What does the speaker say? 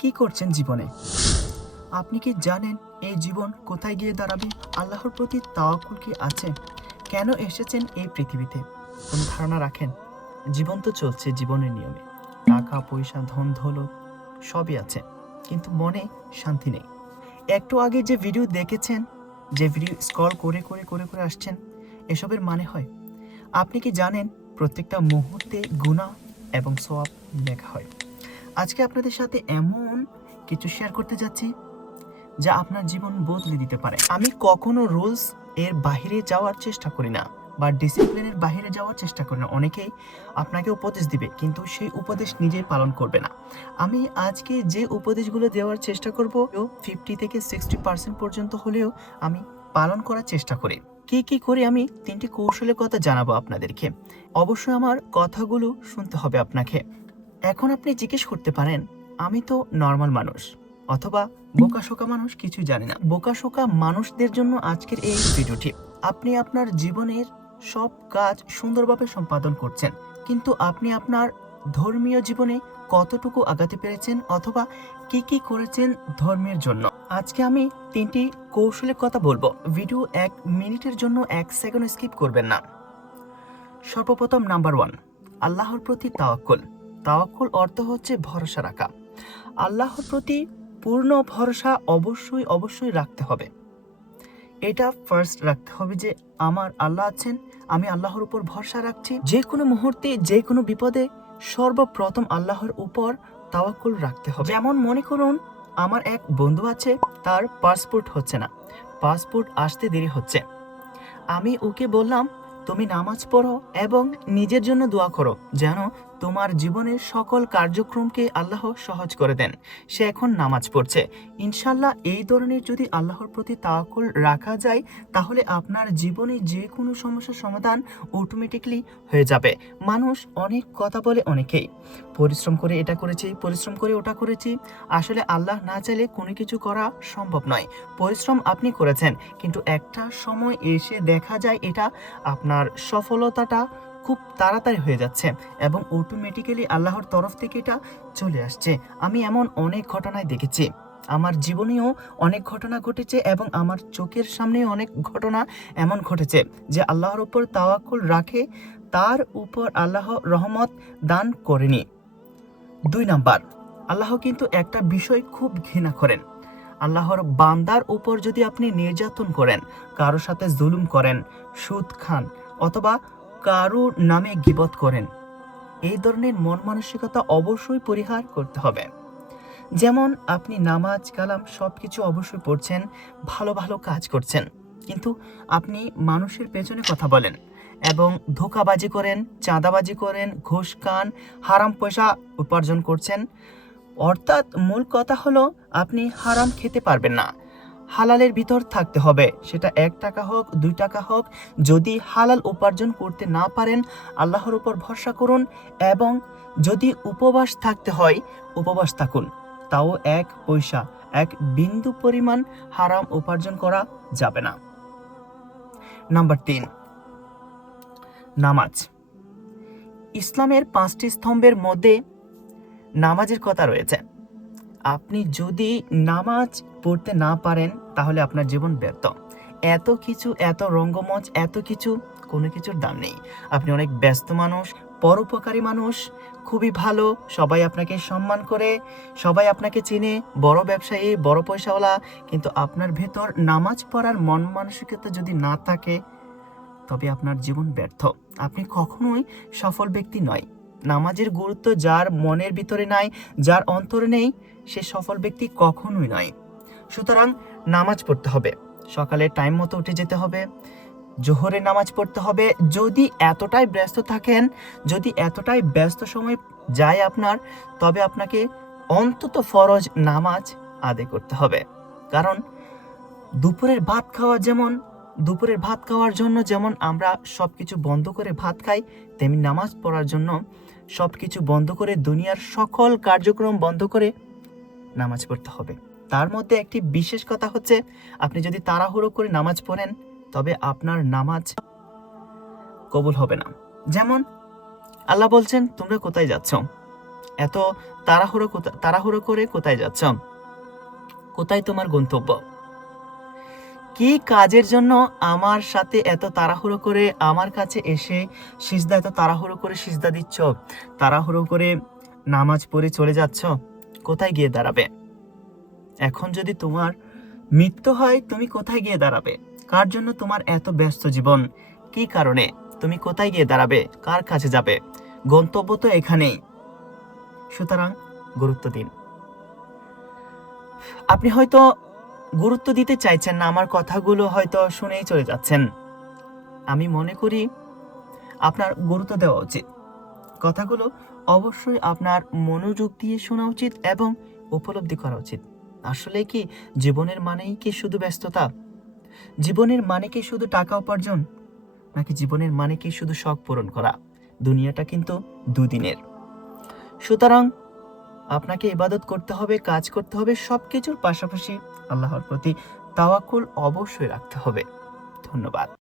কি করছেন জীবনে? আপনি কি জানেন এই জীবন কোথায় গিয়ে দাঁড়াবে? আল্লাহর প্রতি তাওয়াক্কুল কি আছে? কেন এসেছেন এই পৃথিবীতে? কোন ধারণা রাখেন? জীবন তো চলছে জীবনের নিয়মে। টাকা, পয়সা, ধন, দৌলত সবই আছে, কিন্তু মনে শান্তি নেই। একটু আগে যে ভিডিও দেখেছেন, যে ভিডিও স্ক্রল করে করে করে করে আসছেন, এসবের মানে হয়, আপনি কি জানেন প্রত্যেকটা মুহূর্তে গুণা এবং সোয়াব লেখা হয়? আজকে আপনাদের সাথে এমন কিছু শেয়ার করতে যাচ্ছি, যা আপনার জীবন বদলে দিতে পারে। আমি কখনো রুলস এর বাইরে যাওয়ার চেষ্টা করি না, বা ডিসিপ্লিনের বাইরে যাওয়ার চেষ্টা করি না। অনেকেই আপনাকে উপদেশ দিবে, কিন্তু সেই উপদেশ নিজেই পালন করবে না। আমি আজকে যে উপদেশগুলো দেওয়ার চেষ্টা করব ফিফটি থেকে সিক্সটি পার্সেন্ট পর্যন্ত হলেও আমি পালন করার চেষ্টা করি। কি কি করে আমি, তিনটি কৌশলের কথা জানাব আপনাদেরকে। অবশ্যই আমার কথাগুলো শুনতে হবে আপনাকে। এখন আপনি জিজ্ঞেস করতে পারেন, আমি তো নর্মাল মানুষ, অথবা বোকাশোকা মানুষ কিছু জানি না। বোকাশোকা মানুষদের জন্য আজকের এই ভিডিওটি, আপনি আপনার জীবনের সব কাজ সুন্দরভাবে সম্পাদন করছেন, কিন্তু আপনি আপনার ধর্মীয় জীবনে কতটুকু আগাতে পেরেছেন, অথবা কি কি করেছেন ধর্মের জন্য? আজকে আমি তিনটি কৌশলের কথা বলব। ভিডিও এক মিনিটের জন্য এক সেকেন্ড স্কিপ করবেন না। সর্বপ্রথম নাম্বার ওয়ান, আল্লাহর প্রতি তাওয়াক্কুল। তাওয়াক্কুল অর্থ হচ্ছে ভরসা রাখা। আল্লাহর প্রতি পূর্ণ ভরসা অবশ্যই অবশ্যই রাখতে হবে। এটা ফার্স্ট রাখতে হবে যে আমার আল্লাহ আছেন, আমি আল্লাহর উপর ভরসা রাখছি। যে কোনো মুহূর্তে, যে কোনো বিপদে সর্বপ্রথম আল্লাহর উপর তাওয়াক্কুল রাখতে হবে। যেমন মনে করুন, আমার এক বন্ধু আছে, তার পাসপোর্ট হচ্ছে না। পাসপোর্ট আসতে দেরি হচ্ছে। আমি ওকে বললাম তুমি নামাজ পড়ো এবং নিজের জন্য দোয়া করো, যেন তোমার জীবনের সকল কার্যক্রমকে আল্লাহ সহজ করে দেন। সে এখন নামাজ পড়ছে। ইনশাল্লাহ এই ধরনের যদি আল্লাহর প্রতি তাওয়াক্কুল রাখা যায়, তাহলে আপনার জীবনে যে কোনো সমস্যার সমাধান অটোমেটিকলি হয়ে যাবে। মানুষ অনেক কথা বলে অনেকেই। পরিশ্রম করে এটা করেছি, পরিশ্রম করে ওটা করেছি। আসলে আল্লাহ না চাইলে কোনো কিছু করা সম্ভব নয়। পরিশ্রম আপনি করেছেন, কিন্তু একটা সময় এসে দেখা যায় এটা আপনার সফলতাটা খুব তাড়াতাড়ি হয়ে যাচ্ছে এবং অটোমেটিক্যালি আল্লাহর তরফ থেকে এটা চলে আসছে। আমি এমন অনেক ঘটনায় দেখেছি। আমার জীবনেও অনেক ঘটনা ঘটেছে এবং আমার চোখের সামনেও অনেক ঘটনা এমন ঘটেছে যে আল্লাহর উপর তাওয়াক্কুল রাখে, তার উপর আল্লাহ রহমত দান করেনি। দুই নাম্বার, আল্লাহ কিন্তু একটা বিষয় খুব ঘৃণা করেন। আল্লাহর বান্দার উপর যদি আপনি নির্যাতন করেন কারোর সাথে জুলুম করেন, সুদ খান অথবা কারোর নামে গিবত করেন, এই ধরনের মন মানসিকতা অবশ্যই পরিহার করতে হবে। যেমন আপনি নামাজ, কালাম সব কিছু অবশ্যই পড়ছেন, ভালো ভালো কাজ করছেন, কিন্তু আপনি মানুষের পেছনে কথা বলেন এবং ধোকাবাজি করেন, চাঁদাবাজি করেন, ঘুষ খান, হারাম পয়সা উপার্জন করছেন অর্থাৎ মূল কথা হলো, আপনি হারাম খেতে পারবেন না। হালালের ভিতর থাকতে হবে। সেটা এক টাকা হোক, দুই টাকা হোক, যদি হালাল উপার্জন করতে না পারেন, আল্লাহর উপর ভরসা করুন এবং যদি উপবাস থাকতে হয়, উপবাস থাকুন। তাও এক পয়সা, এক বিন্দু পরিমাণ হারাম উপার্জন করা যাবে না। নাম্বার তিন, নামাজ। ইসলামের পাঁচটি স্তম্ভের মধ্যে নামাজের কথা রয়েছে। আপনি যদি নামাজ পড়তে না পারেন, তাহলে আপনার জীবন ব্যর্থ। এত কিছু, এত রঙ্গমঞ্চ, এত কিছু, কোনো কিছুর দাম নেই। আপনি অনেক ব্যস্ত মানুষ, পরোপকারী মানুষ, খুবই ভালো, সবাই আপনাকে সম্মান করে, সবাই আপনাকে চিনে, বড় ব্যবসায়ী, বড় পয়সাওয়ালা, কিন্তু আপনার ভেতর নামাজ পড়ার মন মানসিকতা যদি না থাকে, তবে আপনার জীবন ব্যর্থ। আপনি কখনোই সফল ব্যক্তি নয়। নামাজের গুরুত্ব যার মনের ভিতরে নাই, যার অন্তরে নেই, সে সফল ব্যক্তি কখনোই নয়। সুতরাং নামাজ পড়তে হবে। সকালে টাইম মতো উঠে যেতে হবে। জোহরে নামাজ পড়তে হবে। যদি এতটাই ব্যস্ত থাকেন, যদি এতটাই ব্যস্ত সময় যায় আপনার, তবে আপনাকে অন্তত ফরজ নামাজ আদায় করতে হবে। কারণ দুপুরের ভাত খাওয়া যেমন দুপুরের ভাত খাওয়ার জন্য যেমন আমরা সব কিছু বন্ধ করে ভাত খাই, তেমনি নামাজ পড়ার জন্য সব কিছু বন্ধ করে দুনিয়ার সকল কার্যক্রম বন্ধ করে নামাজ পড়তে হবে। তার মধ্যে একটি বিশেষ কথা হচ্ছে, আপনি যদি তাড়াহুড়ো করে নামাজ পড়েন, তবে আপনার নামাজ কবুল হবে না। যেমন, আল্লাহ বলছেন, তোমরা কোথায় যাচ্ছ? এত তাড়াহুড়ো তাড়াহুড়ো করে কোথায় যাচ্ছ? কোথায় তোমার গন্তব্য? কি কাজের জন্য আমার সাথে এত তাড়াহুড়ো করে আমার কাছে এসে সিজদা এত তাড়াহুড়ো করে সিজদা দিচ্ছ? তাড়াহুড়ো করে নামাজ পড়ে চলে যাচ্ছ? কোথায় গিয়ে দাঁড়াবে? এখন যদি তোমার মৃত্যু হয়, তুমি কোথায় গিয়ে দাঁড়াবে? কার জন্য তোমার এত ব্যস্ত জীবন? কি কারণে? তুমি কোথায় গিয়ে দাঁড়াবে? কার কাছে যাবে? গন্তব্য তো এখানেই। সুতরাং গুরুত্ব দিন। আপনি হয়তো গুরুত্ব দিতে চাইছেন না, আমার কথাগুলো হয়তো শুনেই চলে যাচ্ছেন। আমি মনে করি আপনার গুরুত্ব দেওয়া উচিত। কথাগুলো অবশ্যই আপনার মনোযোগ দিয়ে শোনা উচিত এবং উপলব্ধি করা উচিত। আসলে কি জীবনের মানেই কি শুধু ব্যস্ততা? জীবনের মানে কি শুধু টাকা উপার্জন? নাকি জীবনের মানে কি শুধু শখ পূরণ করা? দুনিয়াটা কিন্তু দুদিনের। সুতরাং আপনাকে ইবাদত করতে হবে, কাজ করতে হবে সব কিছুর পাশাপাশি আল্লাহর প্রতি তাওয়াক্কুল অবশ্যই রাখতে হবে। ধন্যবাদ।